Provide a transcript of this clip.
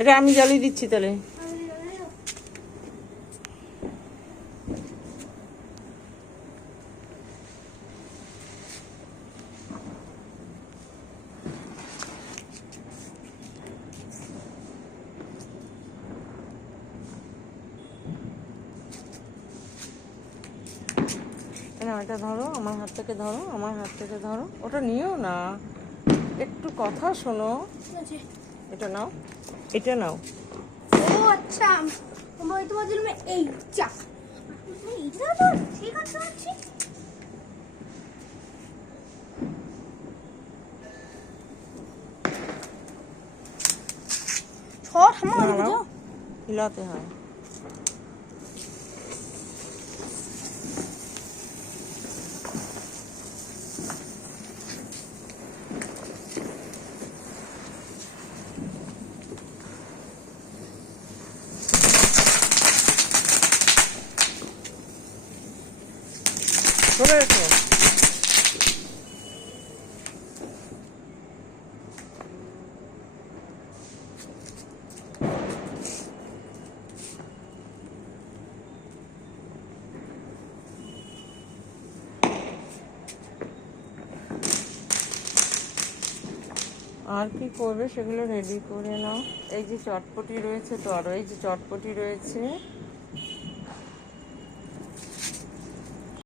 এটা আমি জ্বালিয়ে দিচ্ছি তাহলে। না, এটা ধরো, আমার হাত থেকে ধরো, আমার হাত থেকে ধরো। ওটা নিও না, একটু কথা শোনো। এটা নাও, এটা নাও। ও আচ্ছা, আমি তোমার জন্য এই চা এইটা তো ঠিক আছে আছি। ছট আমার বুঝো হিলাতে হয়। চলে এসো। আর কি করবে সেগুলো রেডি করে নাও। এই যে চটপটি রয়েছে তো, আরও এই যে চটপটি রয়েছে,